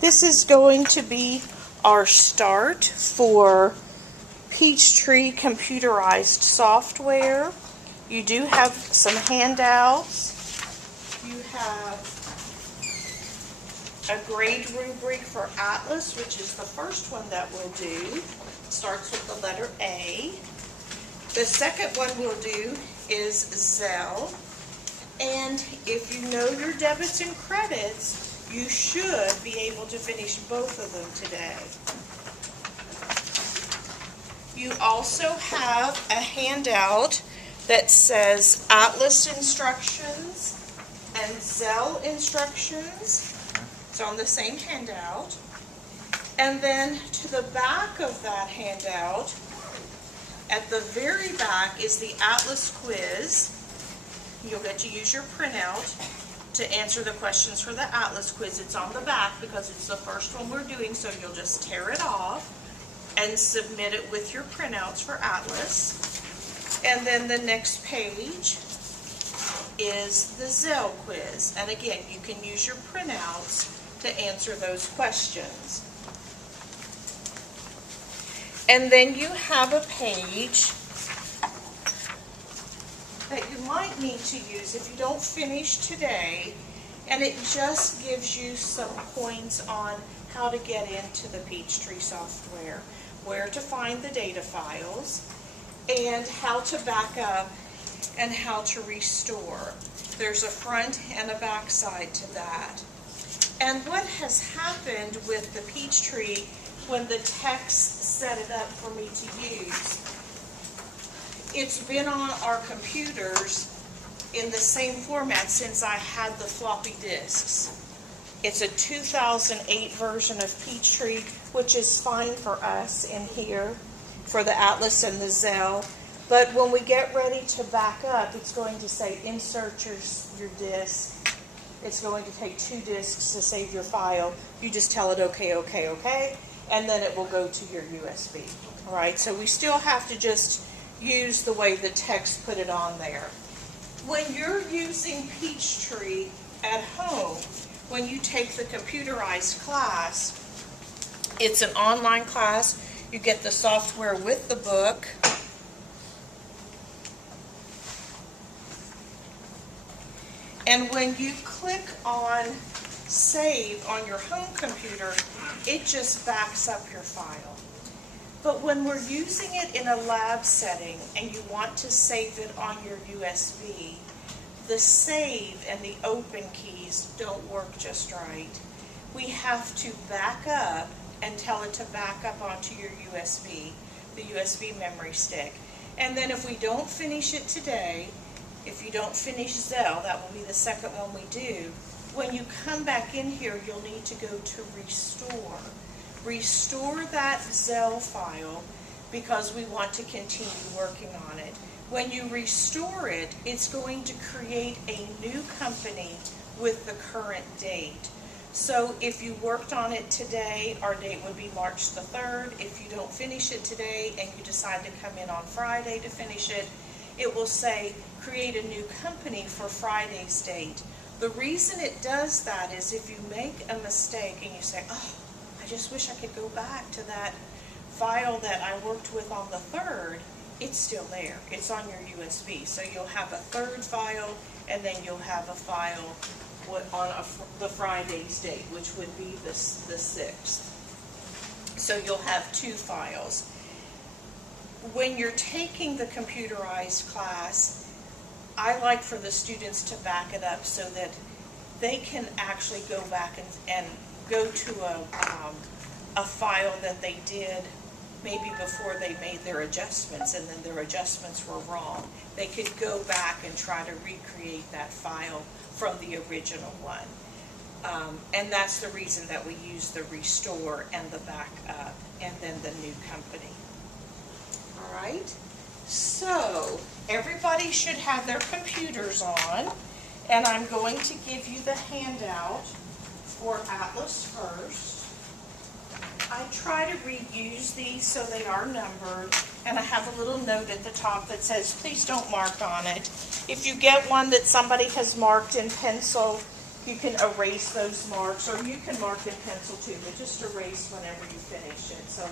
This is going to be our start for Peachtree computerized software. You do have some handouts. You have a grade rubric for Atlas, which is the first one that we'll do. It starts with the letter A. The second one we'll do is Zell. And if you know your debits and credits, you should be able to finish both of them today. You also have a handout that says Atlas instructions and Zell instructions. It's on the same handout. And then to the back of that handout, at the very back, is the Atlas quiz. You'll get to use your printout to answer the questions for the Atlas quiz. It's on the back because it's the first one we're doing, so you'll just tear it off and submit it with your printouts for Atlas. And then the next page is the Zell quiz. And again, you can use your printouts to answer those questions. And then you have a page that you might need to use if you don't finish today, and it just gives you some points on how to get into the Peachtree software, where to find the data files, and how to back up and how to restore. There's a front and a back side to that. And what has happened with the Peachtree when the techs set it up for me to use, it's been on our computers in the same format since I had the floppy disks. It's a 2008 version of Peachtree, which is fine for us in here for the Atlas and the Zell. But when we get ready to back up, it's going to say insert your disk. It's going to take 2 disks to save your file. You just tell it okay, okay, okay, and then it will go to your USB. All right, so we still have to just use the way the text put it on there. When you're using Peachtree at home, when you take the computerized class, it's an online class. You get the software with the book. And when you click on save on your home computer, it just backs up your file. But when we're using it in a lab setting and you want to save it on your USB, the save and the open keys don't work just right. We have to back up and tell it to back up onto your USB, the USB memory stick. And then if we don't finish it today, if you don't finish Zell, that will be the second one we do. When you come back in here, you'll need to go to restore. Restore that Zell file because we want to continue working on it. When you restore it, it's going to create a new company with the current date. So if you worked on it today, our date would be March the 3rd. If you don't finish it today and you decide to come in on Friday to finish it, it will say create a new company for Friday's date. The reason it does that is if you make a mistake and you say, oh, I just wish I could go back to that file that I worked with on the 3rd, it's still there. It's on your USB. So you'll have a 3rd file, and then you'll have a file on the Friday's date, which would be the 6th. So you'll have 2 files. When you're taking the computerized class, I like for the students to back it up so that they can actually go back and go to a file that they did maybe before they made their adjustments and then their adjustments were wrong. They could go back and try to recreate that file from the original one. And that's the reason that we use the restore and the backup and then the new company. All right, so everybody should have their computers on, and I'm going to give you the handout for Atlas first. I try to reuse these so they are numbered, and I have a little note at the top that says please don't mark on it. If you get one that somebody has marked in pencil, You can erase those marks, or you can mark in pencil too, but just erase whenever you finish it, so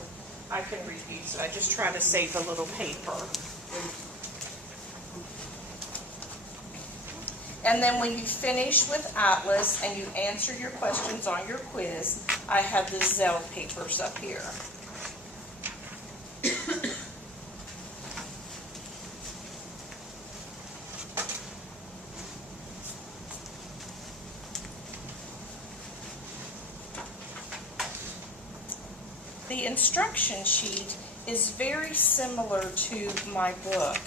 I can reuse it. I just try to save a little paper. And then when you finish with Atlas and you answer your questions on your quiz, I have the Zell papers up here. The instruction sheet is very similar to my book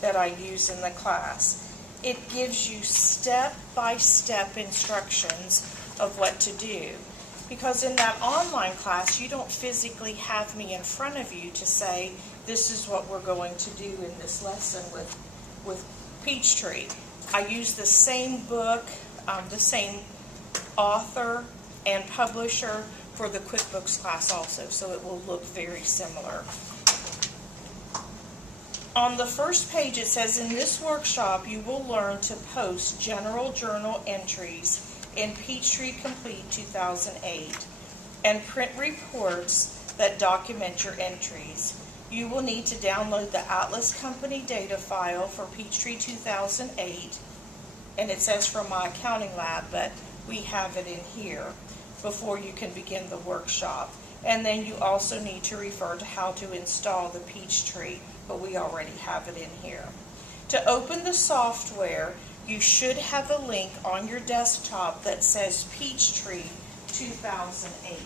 that I use in the class. It gives you step-by-step instructions of what to do. Because in that online class, you don't physically have me in front of you to say, this is what we're going to do in this lesson with Peachtree. I use the same book, the same author and publisher for the QuickBooks class also, so it will look very similar. On the first page it says, in this workshop you will learn to post general journal entries in Peachtree Complete 2008 and print reports that document your entries. You will need to download the Atlas Company data file for Peachtree 2008, and it says from my accounting lab, but we have it in here before you can begin the workshop. And then you also need to refer to how to install the Peachtree, but we already have it in here. To open the software, you should have a link on your desktop that says Peachtree 2008.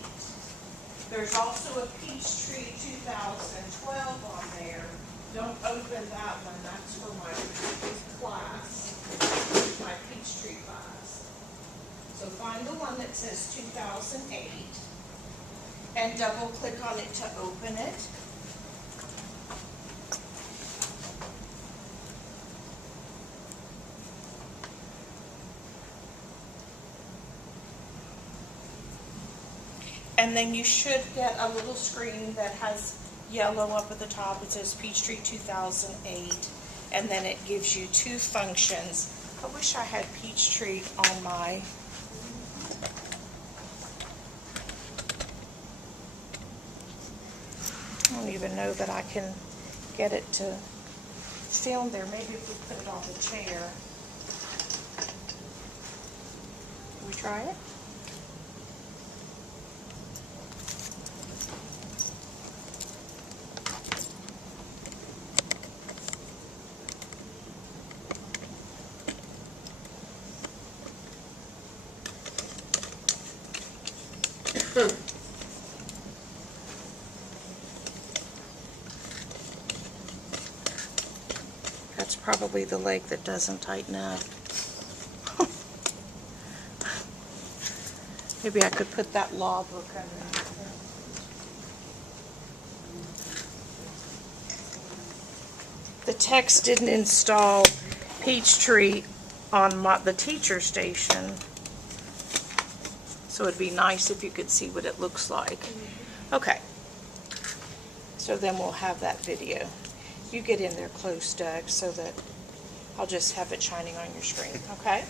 There's also a Peachtree 2012 on there. Don't open that one, that's for my class, my Peachtree class. So find the one that says 2008 and double click on it to open it. And then you should get a little screen that has yellow up at the top. It says Peachtree 2008, and then it gives you two functions. I wish I had Peachtree on my... I don't even know that I can get it to film there. Maybe if we put it on the chair. Can we try it? That's probably the leg that doesn't tighten up. Maybe I could put that law book underneath it. The text didn't install Peachtree on the teacher station, so it'd be nice if you could see what it looks like. Okay, so then we'll have that video. You get in there close, Doug, so that I'll just have it shining on your screen, okay?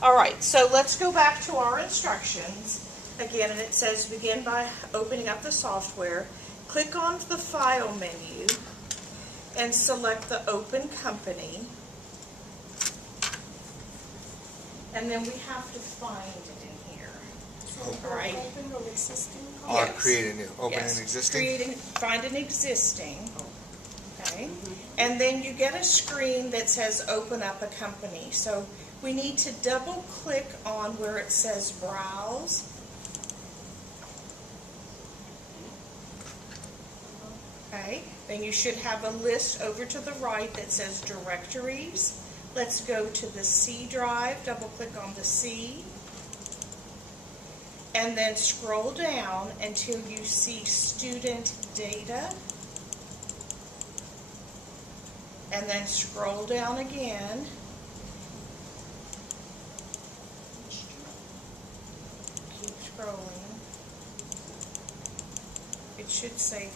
All right, so let's go back to our instructions. Again, and it says begin by opening up the software. Click on the File menu and select the Open Company. And then we have to find it in here. Oh. All right. Open or existing? Or Yes. create a new, open Yes. an existing? Find an existing. Okay. And then you get a screen that says open up a company. So we need to double click on where it says browse. Okay. Then you should have a list over to the right that says directories. Let's go to the C drive, double click on the C. And then scroll down until you see student data. And then scroll down again. Keep scrolling. It should say,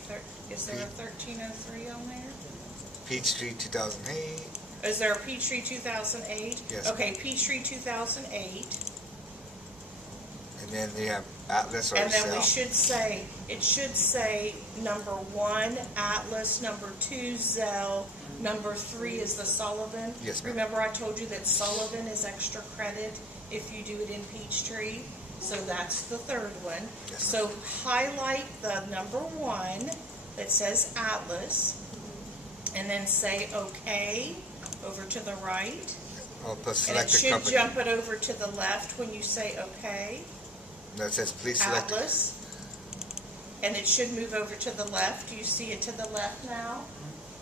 is there a 1303 on there? Peachtree 2008. Is there a Peachtree 2008? Yes. Okay, Peachtree 2008. And then they have Atlas or And then we Excel. should say, it should say number 1, Atlas, number 2, Zell, number 3 is the Sullivan. Yes, ma'am. Remember I told you that Sullivan is extra credit if you do it in Peachtree? So that's the third one. Yes, So highlight the number 1 that says Atlas, and then say OK over to the right. Oh, plus And it select the should company. jump it over to the left when you say OK. That says please select. Atlas. And it should move over to the left. Do you see it to the left now?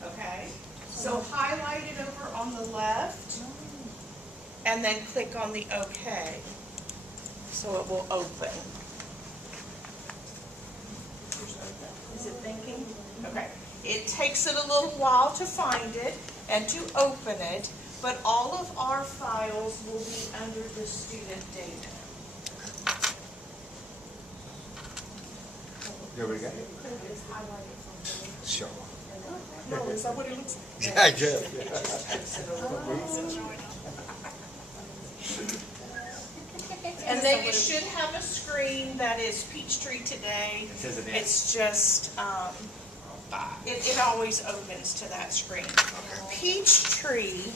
Okay. So highlight it over on the left and then click on the OK. So it will open. Is it thinking? Okay. It takes it a little while to find it and to open it, but all of our files will be under the student data. There we go. Sure. No, is that what it looks like? Yeah, I guess. It just takes it a little while. And then you should have a screen that is Peachtree Today. It says it is. It's just, it always opens to that screen. Peachtree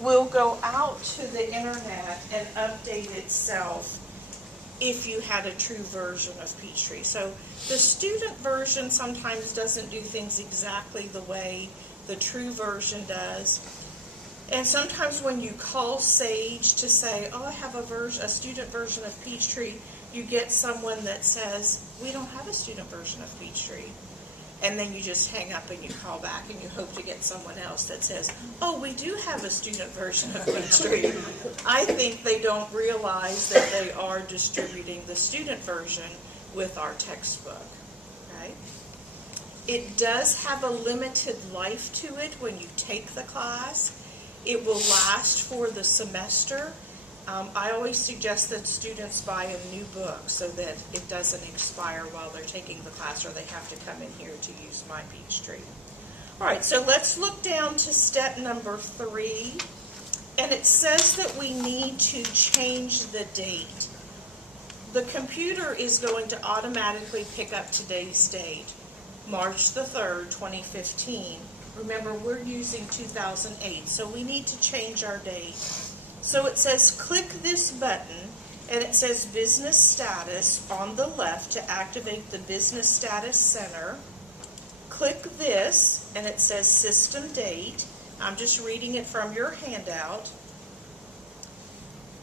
will go out to the internet and update itself if you had a true version of Peachtree. So the student version sometimes doesn't do things exactly the way the true version does. And sometimes when you call Sage to say, oh, I have a student version of Peachtree, you get someone that says, we don't have a student version of Peachtree. And then you just hang up and you call back and you hope to get someone else that says, oh, we do have a student version of Peachtree. I think they don't realize that they are distributing the student version with our textbook. Okay? It does have a limited life to it when you take the class. It will last for the semester. I always suggest that students buy a new book so that it doesn't expire while they're taking the class or they have to come in here to use My Peachtree. All right, so let's look down to step number 3. And it says that we need to change the date. The computer is going to automatically pick up today's date, March the 3rd, 2015. Remember, we're using 2008, so we need to change our date. So it says click this button, and it says Business Status on the left to activate the Business Status Center. Click this, and it says System Date. I'm just reading it from your handout.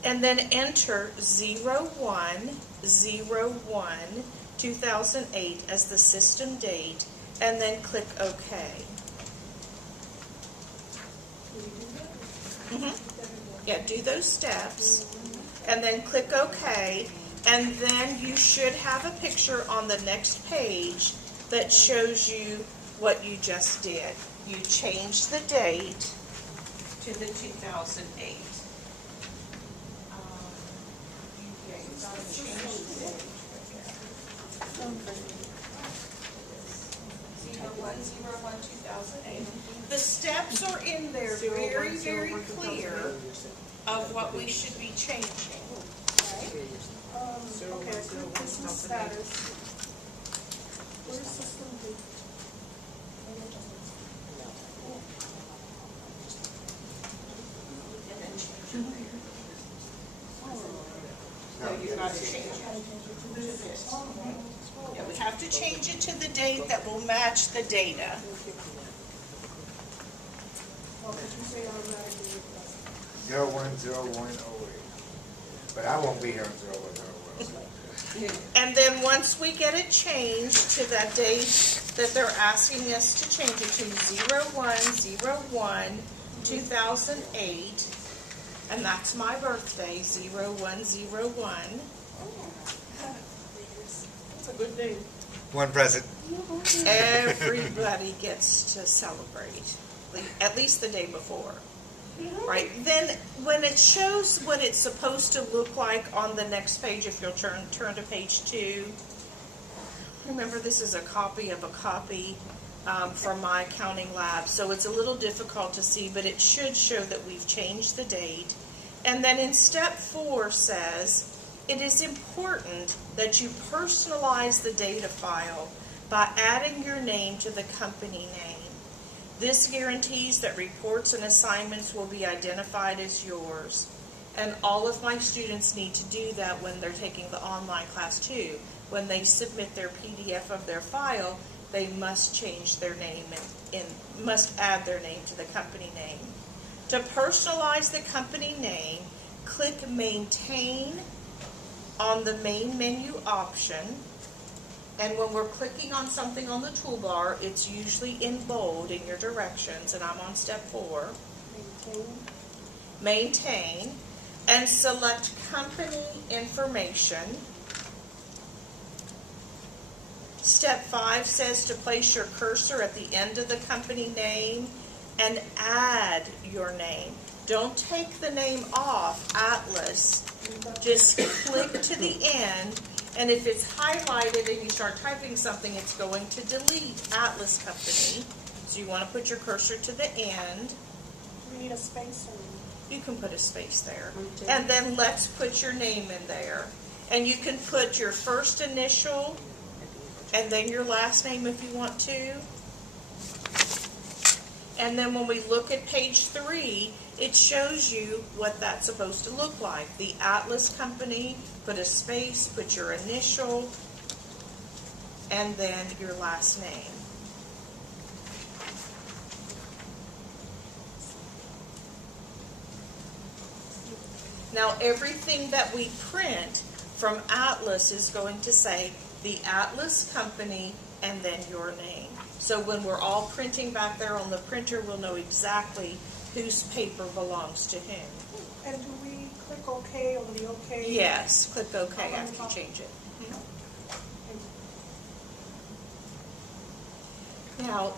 And then enter 01/01/2008 as the system date, and then click OK. Yeah, do those steps, and then click OK, and then you should have a picture on the next page that shows you what you just did. You changed the date to the 2008. Yeah, you gotta change the date. 01/01/2008. The steps are in there very, very clear of what we should be changing. Okay, business status. Where's system date? No, you gotta change it to this. Yeah, we have to change it to the date that will match the data. 01/01/08. But I won't be here on 01/01/08. And then once we get it changed to that date that they're asking us to change it to 01/01/2008, and that's my birthday, 01/01. That's a good day. One present. Everybody gets to celebrate, at least the day before. Right, then when it shows what it's supposed to look like on the next page, if you'll turn to page 2, remember this is a copy of a copy from my accounting lab, so it's a little difficult to see, but it should show that we've changed the date. And then in step 4 says, it is important that you personalize the data file by adding your name to the company name. This guarantees that reports and assignments will be identified as yours. And all of my students need to do that when they're taking the online class too. When they submit their PDF of their file, they must change their name and must add their name to the company name. To personalize the company name, click Maintain on the main menu option. And when we're clicking on something on the toolbar, it's usually in bold in your directions, and I'm on step 4. Maintain. And select company information. Step 5 says to place your cursor at the end of the company name and add your name. Don't take the name off Atlas. Just click to the end, and if it's highlighted and you start typing something, it's going to delete Atlas Company. So you want to put your cursor to the end. We need a space or You can put a space there. And then let's put your name in there. And you can put your first initial and then your last name if you want to. And then when we look at page 3, it shows you what that's supposed to look like. The Atlas Company, put a space, put your initial, and then your last name. Now everything that we print from Atlas is going to say the Atlas Company and then your name. So when we're all printing back there on the printer, we'll know exactly whose paper belongs to whom. And do we click OK on the OK? Yes, click OK after you change it. Now,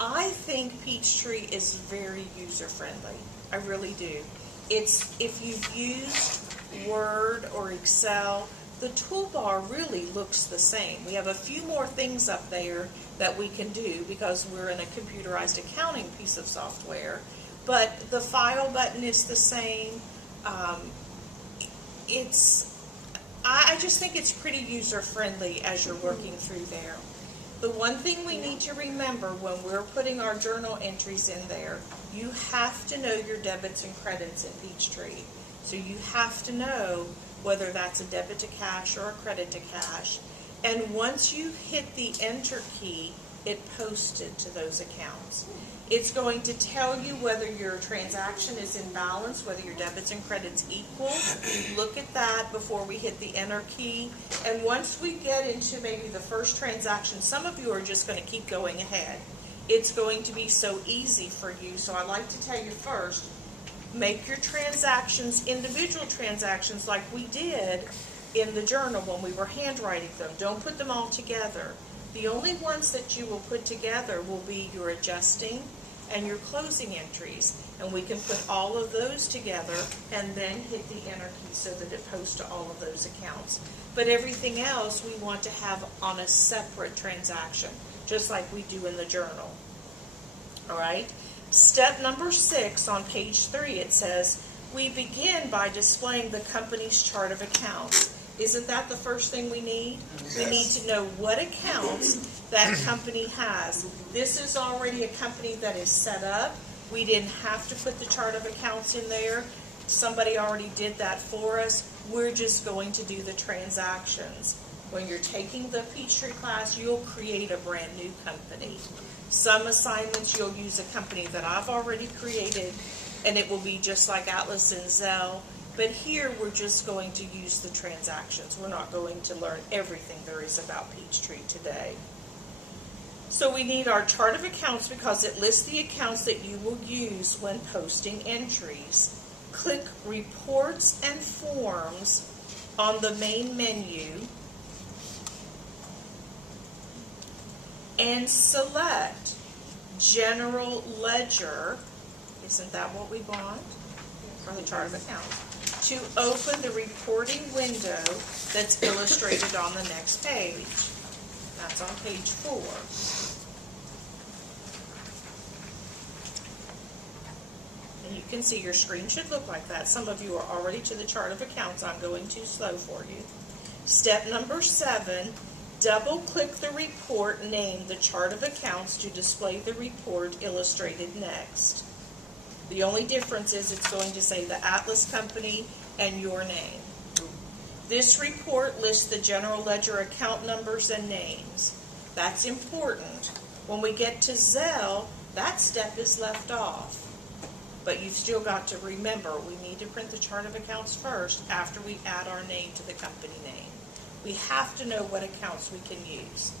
I think Peachtree is very user-friendly. I really do. It's, if you've used Word or Excel, the toolbar really looks the same. We have a few more things up there that we can do because we're in a computerized accounting piece of software. But the file button is the same. I just think it's pretty user-friendly as you're working through there. The one thing we need to remember when we're putting our journal entries in there, you have to know your debits and credits in Peachtree. So you have to know whether that's a debit to cash or a credit to cash. And once you hit the enter key, it posted to those accounts. It's going to tell you whether your transaction is in balance, whether your debits and credits equal. Look at that before we hit the enter key. And once we get into maybe the first transaction, some of you are just going to keep going ahead. It's going to be so easy for you. So I like to tell you first, make your transactions individual transactions like we did in the journal when we were handwriting them. Don't put them all together. The only ones that you will put together will be your adjusting and your closing entries. And we can put all of those together and then hit the enter key so that it posts to all of those accounts. But everything else we want to have on a separate transaction, just like we do in the journal. All right? Step number 6 on page 3, it says, we begin by displaying the company's chart of accounts. Isn't that the first thing we need? Yes. We need to know what accounts that company has. This is already a company that is set up. We didn't have to put the chart of accounts in there. Somebody already did that for us. We're just going to do the transactions. When you're taking the Peachtree class, you'll create a brand new company. Some assignments you'll use a company that I've already created, and it will be just like Atlas and Zelle. But here we're just going to use the transactions. We're not going to learn everything there is about Peachtree today. So we need our chart of accounts because it lists the accounts that you will use when posting entries. Click Reports and Forms on the main menu and select General Ledger. Isn't that what we want? For the chart of accounts. To open the reporting window that's illustrated on the next page. That's on page 4. And you can see your screen should look like that. Some of you are already to the chart of accounts. I'm going too slow for you. Step number 7, double-click the report named the chart of accounts to display the report illustrated next. The only difference is it's going to say the Atlas Company and your name. This report lists the general ledger account numbers and names. That's important. When we get to Zelle, that step is left off. But you've still got to remember, we need to print the chart of accounts first after we add our name to the company name. We have to know what accounts we can use.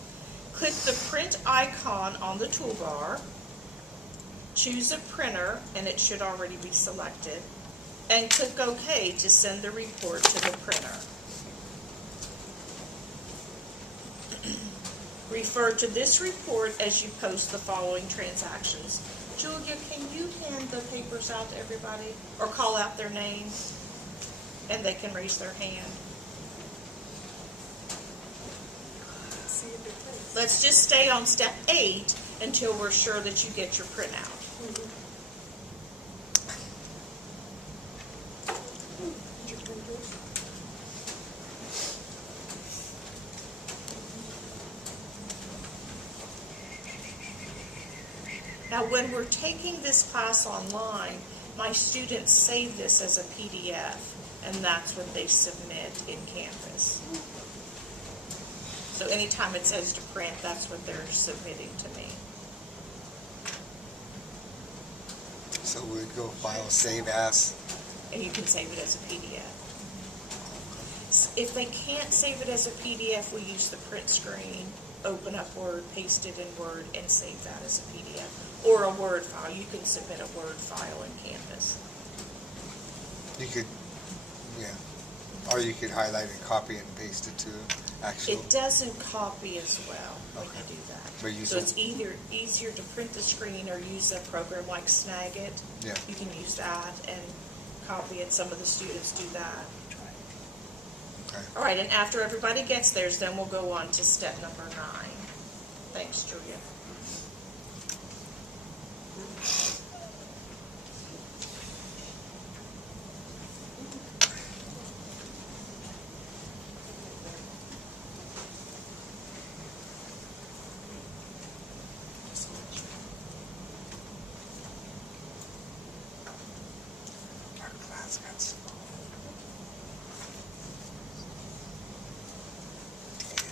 Click the print icon on the toolbar, choose a printer, and it should already be selected, and click OK to send the report to the printer. Refer to this report as you post the following transactions. Julia, can you hand the papers out to everybody or call out their name and they can raise their hand? See a difference. Let's just stay on step 8 until we're sure that you get your printout. Did you print this? Now, when we're taking this class online, my students save this as a PDF, and that's what they submit in Canvas. So anytime it says to print, that's what they're submitting to me. So we'd go file, save as. And you can save it as a PDF. If they can't save it as a PDF, we use the print screen, open up Word, paste it in Word, and save that as a PDF. Or a Word file. You can submit a Word file in Canvas. You could, yeah. Or you could highlight and copy and paste it to actual. It doesn't copy as well when Okay. you do that. But you So said- it's either easier to print the screen or use a program like Snagit. Yeah. You can use that and copy it. Some of the students do that. Okay. All right, and after everybody gets theirs, then we'll go on to step number 9. Thanks, Julia. Our class got so.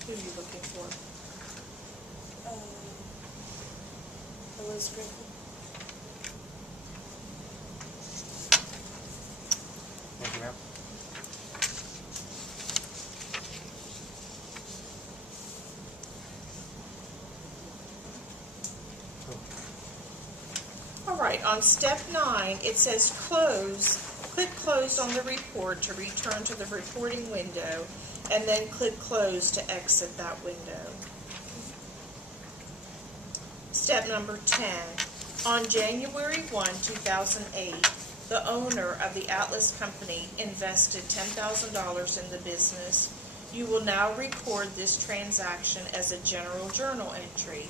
Who are you looking for? Liz Griffin. Thank you, ma'am. All right, on step 9, it says close. Click close on the report to return to the reporting window, and then click close to exit that window. Step number 10. On January 1, 2008, the owner of the Atlas Company invested $10,000 in the business. You will now record this transaction as a general journal entry.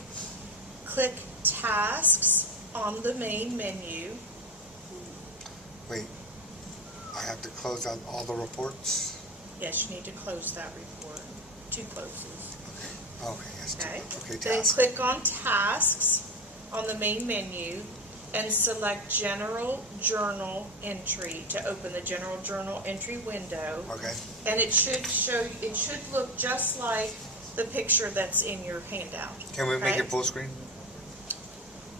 Click Tasks on the main menu. Wait, I have to close out all the reports? Yes, you need to close that report. 2 closes. Okay, yes. Okay. Okay, Then task. click on Tasks on the main menu and select General Journal Entry to open the General Journal Entry window. Okay, And it should look just like the picture that's in your handout. can we make Okay? it full screen?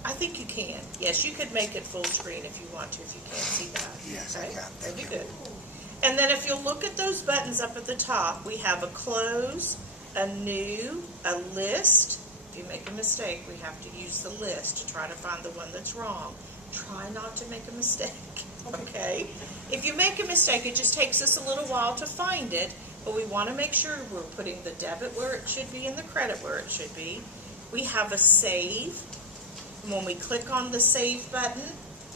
I think you can. Yes, you could make it full screen if you want to, if you can't see that. Yes, I Okay? can. That'd be Thank you. good. And then if you'll look at those buttons up at the top, we have a close, a new, a list. If you make a mistake, we have to use the list to try to find the one that's wrong. Try not to make a mistake, okay? If you make a mistake, it just takes us a little while to find it, but we want to make sure we're putting the debit where it should be and the credit where it should be. We have a save. When we click on the save button,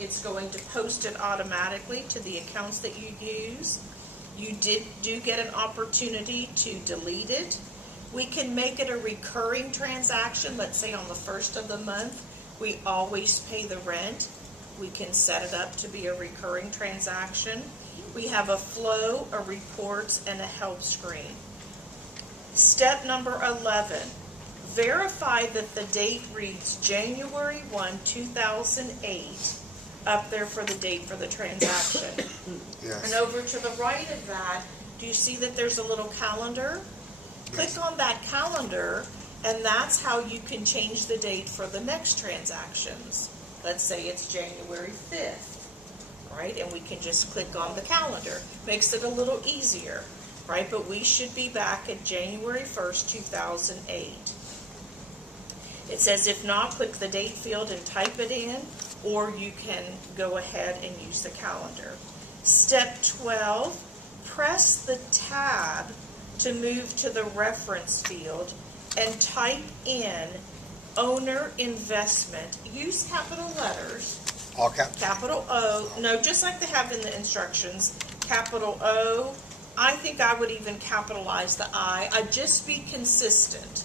it's going to post it automatically to the accounts that you use. You do get an opportunity to delete it. We can make it a recurring transaction. Let's say on the 1st of the month, we always pay the rent. We can set it up to be a recurring transaction. We have a flow, a reports, and a help screen. Step number 11, verify that the date reads January 1, 2008, up there for the date for the transaction. Yes. And over to the right of that, do you see that there's a little calendar? Yes. Click on that calendar, and that's how you can change the date for the next transactions. Let's say it's January 5th, right? And we can just click on the calendar. Makes it a little easier, right? But we should be back at January 1st, 2008. It says if not, click the date field and type it in, or you can go ahead and use the calendar. Step 12, press the tab to move to the reference field and type in owner investment. Use capital letters. All caps? Capital O, no, just like they have in the instructions. Capital O, I think I would even capitalize the I. I'd just be consistent.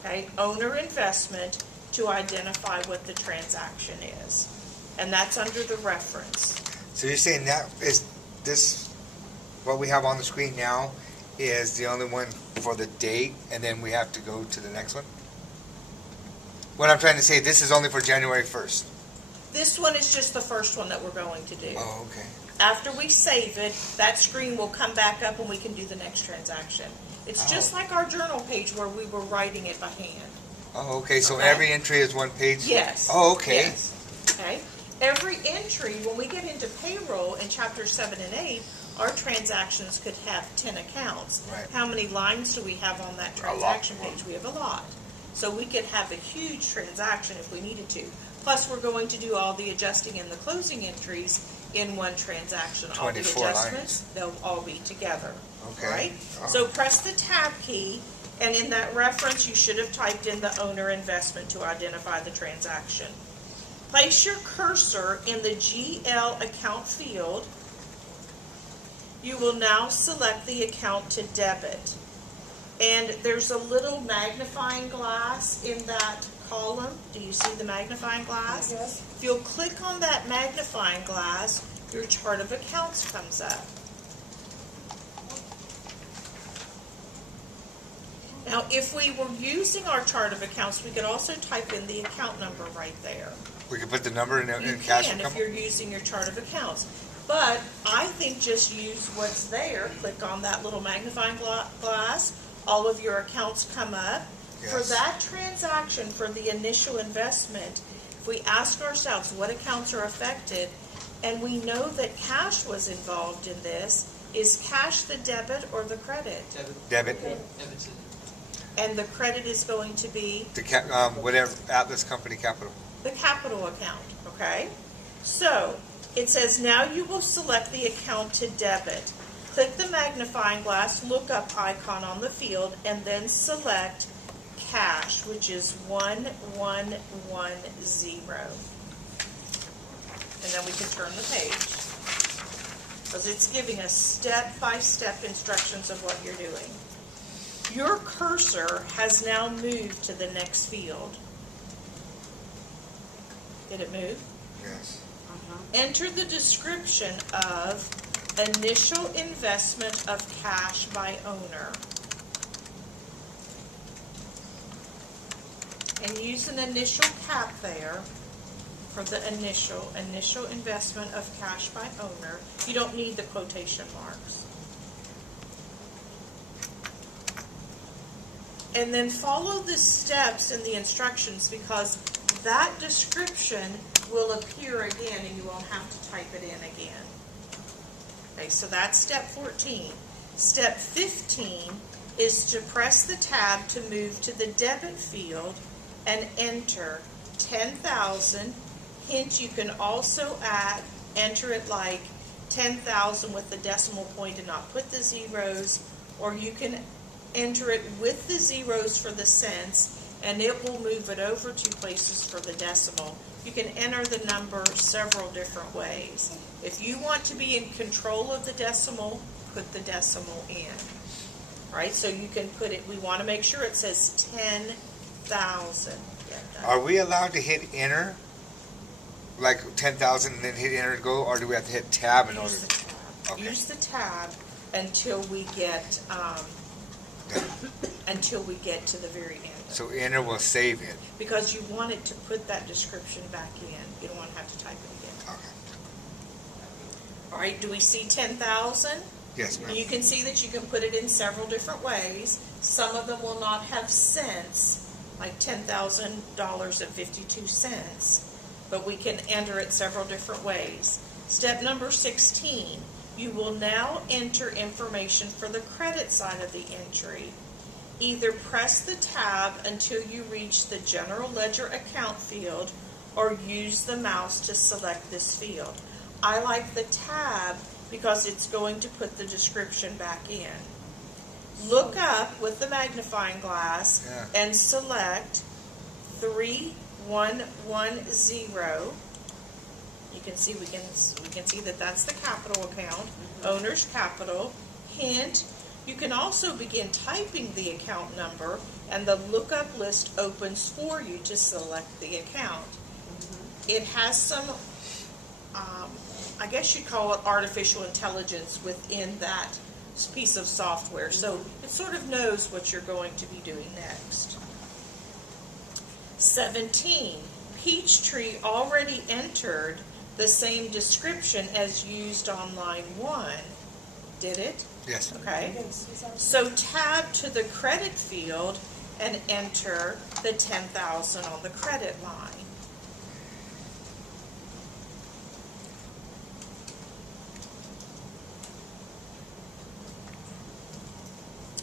Okay, owner investment to identify what the transaction is. And that's under the reference. So you're saying that is this, what we have on the screen now is the only one for the date, and then we have to go to the next one? What I'm trying to say, this is only for January 1st. This one is just the first one that we're going to do. Oh, okay. After we save it, that screen will come back up and we can do the next transaction. It's just like our journal page where we were writing it by hand. Oh, okay. So Okay. every entry is one page? Yes. Oh, okay. Yes. Okay. Every entry, when we get into payroll in chapters 7 and 8, our transactions could have 10 accounts. Right. How many lines do we have on that transaction page? We have a lot. So we could have a huge transaction if we needed to. Plus, we're going to do all the adjusting and the closing entries in one transaction. All the 24 adjustments, they'll all be together. Okay. Right? Oh. So press the tab key, and in that reference, you should have typed in the owner investment to identify the transaction. Place your cursor in the GL account field. You will now select the account to debit. And there's a little magnifying glass in that column. Do you see the magnifying glass? Yes. If you'll click on that magnifying glass, your chart of accounts comes up. Now, if we were using our chart of accounts, we could also type in the account number right there. We can put the number in You cash can account? if you're using your chart of accounts. But I think just use what's there. Click on that little magnifying glass. All of your accounts come up. For Yes. that transaction, for the initial investment, if we ask ourselves what accounts are affected, and we know that cash was involved in this, is cash the debit or the credit? Debit. And the credit is going to be The whatever, Atlas Company Capital. the capital account, okay? So, it says now you will select the account to debit. Click the magnifying glass lookup icon on the field and then select cash, which is 1110. And then we can turn the page. Because it's giving us step-by-step instructions of what you're doing. Your cursor has now moved to the next field. Did it move? Yes. Enter the description of initial investment of cash by owner. And use an initial cap there for the initial investment of cash by owner. You don't need the quotation marks. And then follow the steps in the instructions, because that description will appear again and you won't have to type it in again. Okay, so that's step 14. Step 15 is to press the tab to move to the debit field and enter 10,000. Hint, you can also enter it like 10,000 with the decimal point and not put the zeros, or you can enter it with the zeros for the cents, and it will move it over 2 places for the decimal. You can enter the number several different ways. If you want to be in control of the decimal, put the decimal in. Right? So you can put it, we want to make sure it says 10,000. Are we allowed to hit enter like 10,000 and then hit enter and go, or do we have to hit tab in order? Use the tab. Okay. Use the tab until we get, to the very end. So enter will save it. Because you want it to put that description back in. You don't want to have to type it again. Okay. All right, do we see 10,000? Yes, ma'am. You can see that you can put it in several different ways. Some of them will not have cents, like $10,000.52, but we can enter it several different ways. Step number 16, you will now enter information for the credit side of the entry. Either press the tab until you reach the General Ledger Account field or use the mouse to select this field. I like the tab because it's going to put the description back in. Look up with the magnifying glass and select 3110. You can see we can see that that's the capital account, owner's capital. Hint, you can also begin typing the account number and the lookup list opens for you to select the account. It has some, I guess you'd call it artificial intelligence within that piece of software. So it sort of knows what you're going to be doing next. 17, Peachtree already entered the same description as used on line 1. Did it? Yes. Okay. So tab to the credit field and enter the 10,000 on the credit line.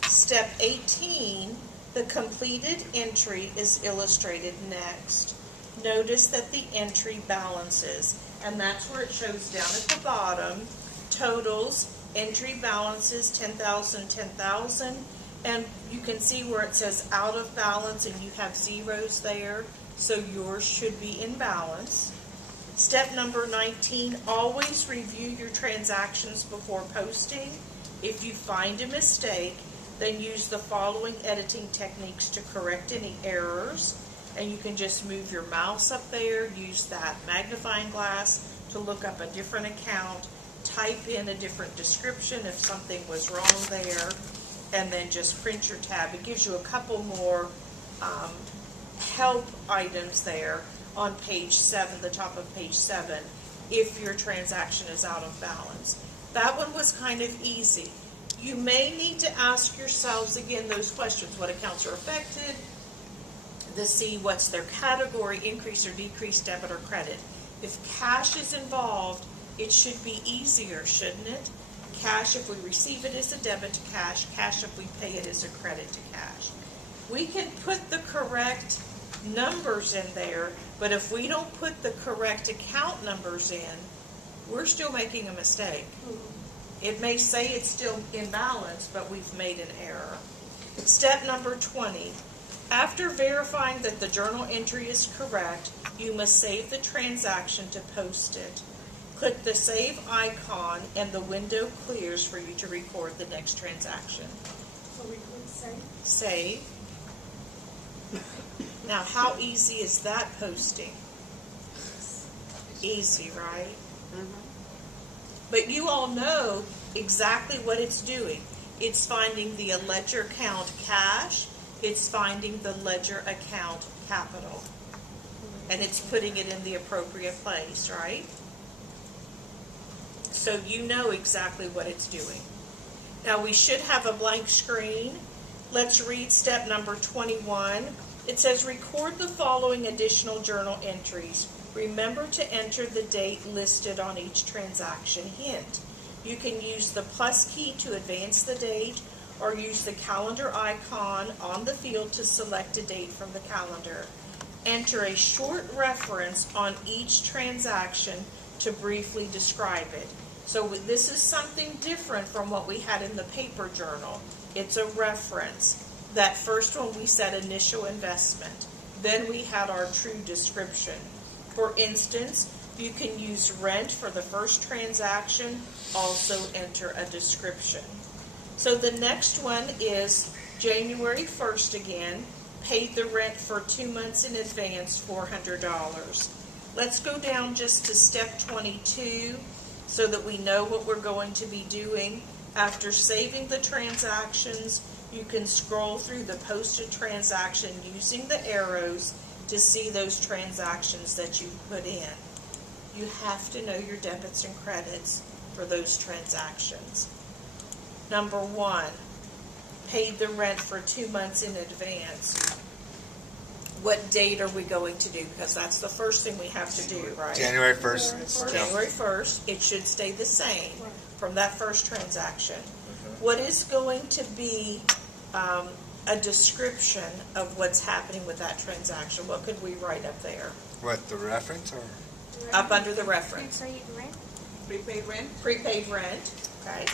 Step 18, the completed entry is illustrated next. Notice that the entry balances, and that's where it shows down at the bottom, totals, entry balances, 10,000, 10,000, and you can see where it says out of balance and you have zeros there, so yours should be in balance. Step number 19, always review your transactions before posting. If you find a mistake, then use the following editing techniques to correct any errors. And you can just move your mouse up there, use that magnifying glass to look up a different account, type in a different description if something was wrong there, and then just print your tab. It gives you a couple more help items there on page 7, the top of page 7, if your transaction is out of balance. That one was kind of easy. You may need to ask yourselves again those questions. What accounts are affected? To see what's their category, increase or decrease, debit or credit. If cash is involved, it should be easier, shouldn't it? Cash if we receive it as a debit to cash, cash if we pay it as a credit to cash. We can put the correct numbers in there, but if we don't put the correct account numbers in, we're still making a mistake. It may say it's still in balance, but we've made an error. Step number 20. After verifying that the journal entry is correct, you must save the transaction to post it. Click the save icon and the window clears for you to record the next transaction. So we click save? Save. Now, how easy is that posting? Easy, right? But you all know exactly what it's doing. It's finding the ledger account cash, it's finding the ledger account capital, and it's putting it in the appropriate place, right? So you know exactly what it's doing. Now we should have a blank screen. Let's read step number 21. It says record the following additional journal entries. Remember to enter the date listed on each transaction. Hint, you can use the plus key to advance the date or use the calendar icon on the field to select a date from the calendar. Enter a short reference on each transaction to briefly describe it. So this is something different from what we had in the paper journal. It's a reference. That first one we said initial investment. Then we had our true description. For instance, you can use rent for the first transaction, also enter a description. So the next one is January 1st again, paid the rent for 2 months in advance, $400. let's go down just to step 22 so that we know what we're going to be doing. After saving the transactions, you can scroll through the posted transaction using the arrows to see those transactions that you put in. You have to know your debits and credits for those transactions. Number 1, paid the rent for 2 months in advance. What date are we going to do? Because that's the first thing we have to do, right? January 1st. January 1st. It should stay the same from that first transaction. What is going to be a description of what's happening with that transaction? What could we write up there? What, the reference or? Up under the reference. Prepaid rent? Prepaid rent? Prepaid rent, okay.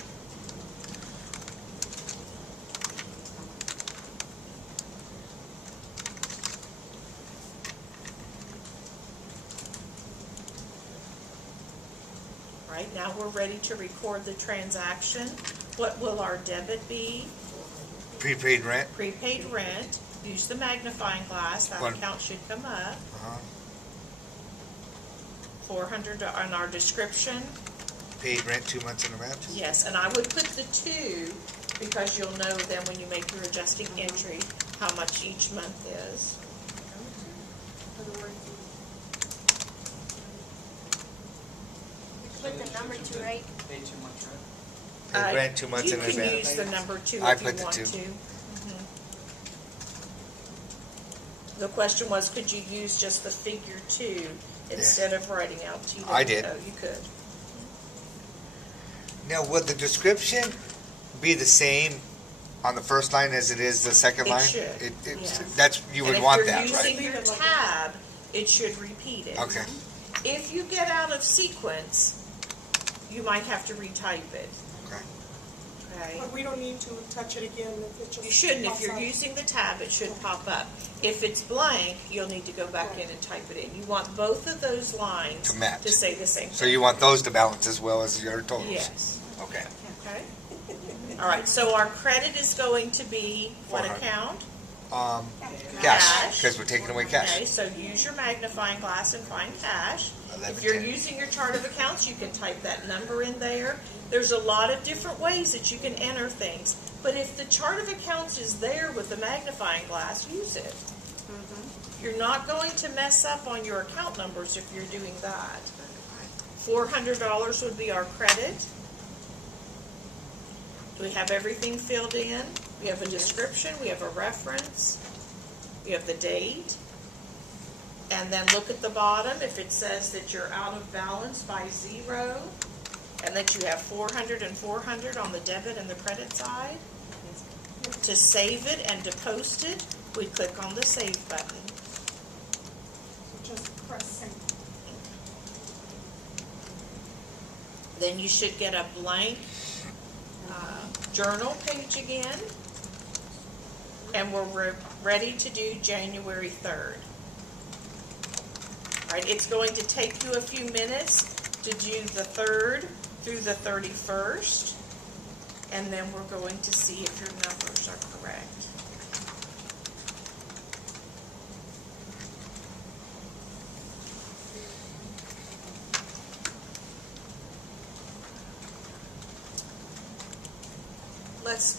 Right, now we're ready to record the transaction. What will our debit be? Prepaid rent? Prepaid rent. Use the magnifying glass. That One. account should come up. Uh-huh. 400 on our description. Paid rent 2 months in advance? Yes, and I would put the 2 because you'll know then when you make your adjusting entry how much each month is. Put the number 2, right? Pay too much, right? Paid rent 2 months in You can advance. use the number 2 I if you put the want 2. to. The question was, could you use just the figure 2 instead of writing out T? I did. Oh, you could. Now, would the description be the same on the first line as it is the second It line? should, yes. That's, you would want that, And if right? you're using your tab, it should repeat it. Okay, If you get out of sequence, you might have to retype it, okay. okay? But we don't need to touch it again if it just. You shouldn't. If pops you're up. using the tab, it should pop up. If it's blank, you'll need to go back in and type it in. You want both of those lines To match. to say the same thing. So you want those to balance as well as your totals? Yes. Okay. Okay. All right, so our credit is going to be what 400. account? Cash, Cash. because we're taking away cash. Okay, so use your magnifying glass and find cash. If 11, you're 10. using your chart of accounts, you can type that number in there. There's a lot of different ways that you can enter things, but if the chart of accounts is there with the magnifying glass, use it. You're not going to mess up on your account numbers if you're doing that. $400 would be our credit. Do we have everything filled in? We have a description, we have a reference, we have the date, and then look at the bottom. If it says that you're out of balance by 0, and that you have 400 and 400 on the debit and the credit side, to save it and to post it, we click on the Save button. Just press send. Then you should get a blank journal page again, and we're ready to do January 3rd. All right, it's going to take you a few minutes to do the 3rd through the 31st, and then we're going to see if your numbers are correct.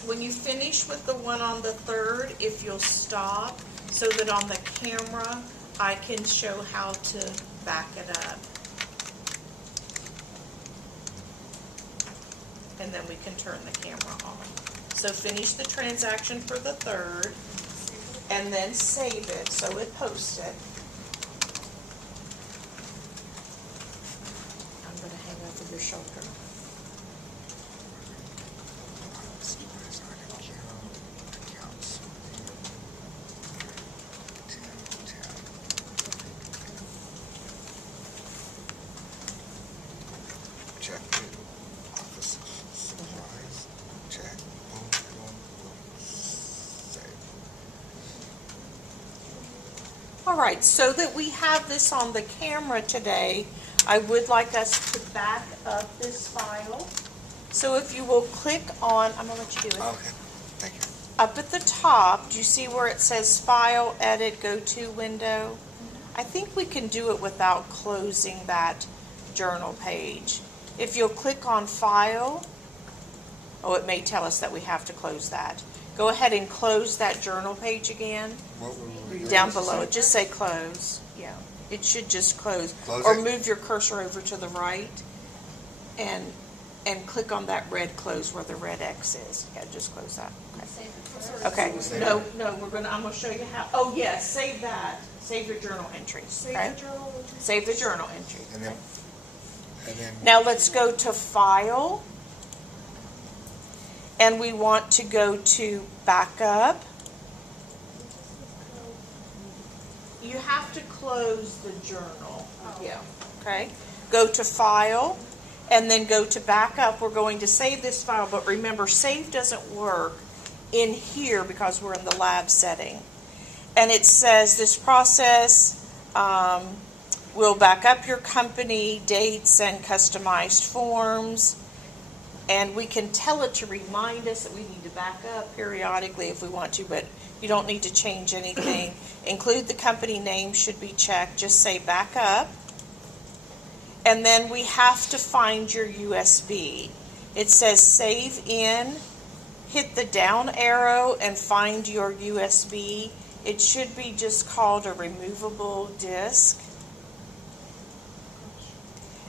When you finish with the one on the 3rd, if you'll stop so that on the camera I can show how to back it up. And then we can turn the camera on. So finish the transaction for the 3rd and then save it so it posts it. I'm going to hang over your shoulder. Check. Office supplies. Check. Boom, boom, boom. Save. All right, so that we have this on the camera today, I would like us to back up this file. So if you will click on, I'm gonna let you do it. Okay, thank you. Up at the top, do you see where it says File, Edit, Go To window? I think we can do it without closing that journal page. If you'll click on File, oh, it may tell us that we have to close that. Go ahead and close that journal page again. What were we doing? Down below it, just say close. Yeah, it should just close. Close Or it? move your cursor over to the right and click on that red close where the red X is. Yeah, just close that. Okay. No, I'm gonna show you how. Oh, yes, save that. Save your journal entries. Save Okay? the journal entry. Save the journal entry. And then, Now let's go to File. And we want to go to Backup. You have to close the journal. Yeah. Okay. Go to File, and then go to Backup. We're going to save this file, but remember, save doesn't work in here because we're in the lab setting. And it says this process will back up your company, dates, and customized forms. And we can tell it to remind us that we need to back up periodically if we want to, but you don't need to change anything. Include the company name should be checked. Just say back up. And then we have to find your USB. It says save in. Hit the down arrow and find your USB. It should be just called a removable disk.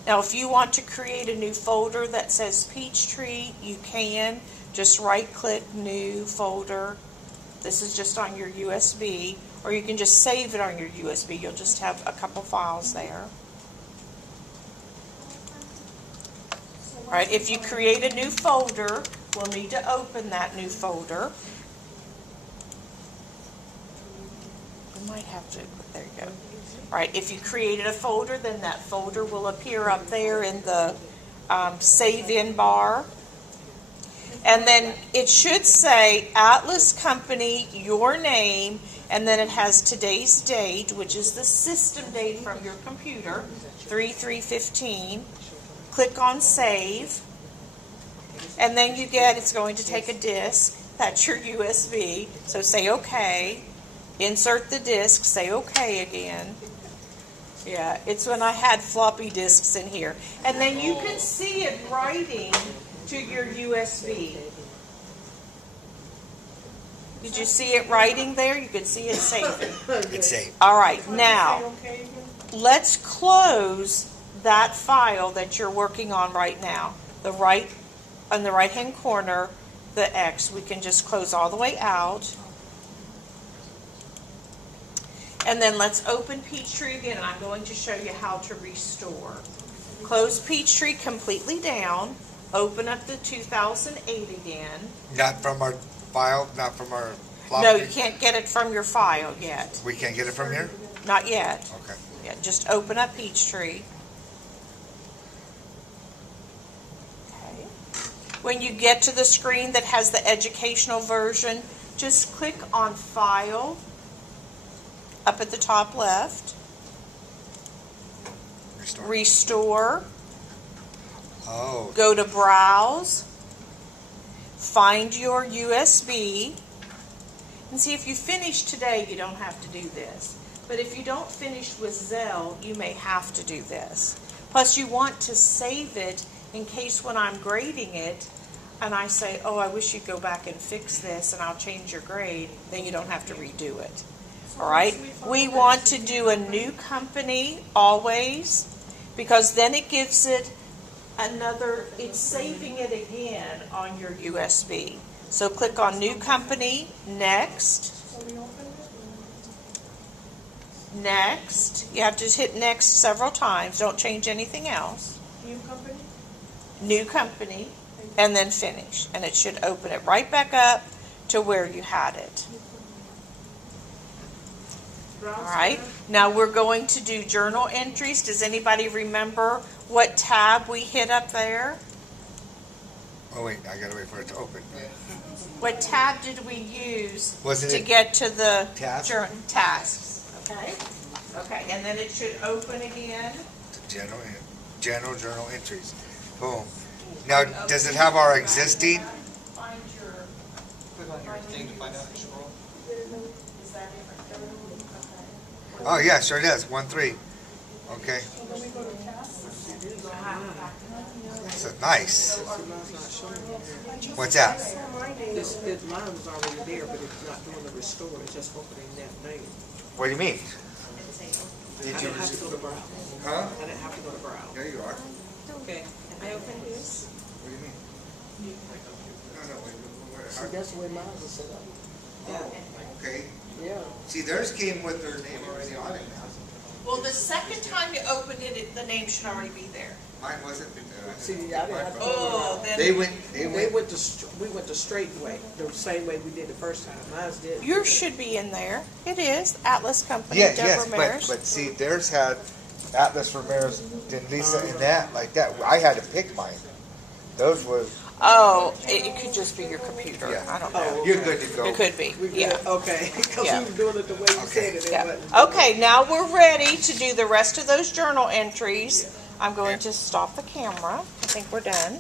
Now, if you want to create a new folder that says Peachtree, you can. Just right-click, New Folder. This is just on your USB. Or you can just save it on your USB. You'll just have a couple files there. All right, if you create a new folder, we'll need to open that new folder. We might have to, there you go. All right, if you created a folder, then that folder will appear up there in the Save In bar. And then it should say Atlas Company, your name, and then it has today's date, which is the system date from your computer, 3/3/15. Click on Save. And then you get, it's going to take a disk. That's your USB. So say OK. Insert the disk, say OK again. Yeah, it's when I had floppy disks in here. And then you can see it writing to your USB. Did you see it writing there? You could see it saving. it's saved. All right, now Okay, again? let's close that file that you're working on right now. On the right-hand corner, the X, we can just close all the way out. And then let's open Peachtree again, and I'm going to show you how to restore. Close Peachtree completely down. Open up the 2008 again. Not from our file, not from our floppy? No, you can't get it from your file yet. We can't get it from here? Not yet. Okay. Yeah, just open up Peachtree. Okay. When you get to the screen that has the educational version, just click on File up at the top left. Restore. Restore. Oh, Go to Browse. Find your USB. And see, if you finish today, you don't have to do this. But if you don't finish with Zelle, you may have to do this. Plus, you want to save it in case when I'm grading it, and I say, oh, I wish you'd go back and fix this, and I'll change your grade, then you don't have to redo it. All right? We want to do a new company always, because then it gives it another, it's saving it again on your USB. So click on New Company, Next, So we open it? Next. You have to hit Next several times. Don't change anything else. New company? New Company, and then Finish. And it should open it right back up to where you had it. Browse. All right. Now we're going to do journal entries. Does anybody remember what tab we hit up there? oh wait, I gotta wait for it to open. What tab did we use Wasn't to it get to the tasks? tasks? Okay. Okay, and then it should open again. General journal entries. Boom. Now, does it have our existing? Find your, Click on your thing to find out, scroll. is that different? Okay. Oh, yeah, sure does, 1-3. Okay, And then we go to tasks. that's nice. Mine's not showing it. What's that? Mine was already there, but it's not doing the restore, it's just opening that name. What do you mean? I Did you? didn't have to go to browse. Huh? I didn't have to go to browse. There you are. Okay. I open this. What do you mean? No, wait, See, that's the way mine was set up. okay. Yeah. See, theirs came with their name already on it now. Well, the second time you opened it, the name should already be there. Mine wasn't. See, I didn't have to. Oh, They then went, We went the straight way, the same way we did the first time. Mine's did. yours should be in there. It is, Atlas Company, yes, Deborah but Maris. see, theirs had Atlas Ramirez, then Lisa, and that, like that. I had to pick mine. Those was, Oh, it could just be your computer. Yeah. I don't know. Oh, you're good to go. It could be, We yeah. good? Okay, because Yeah. we were doing it the way you said it. It Yeah. wasn't. Okay, now we're ready to do the rest of those journal entries. I'm going to stop the camera. I think we're done.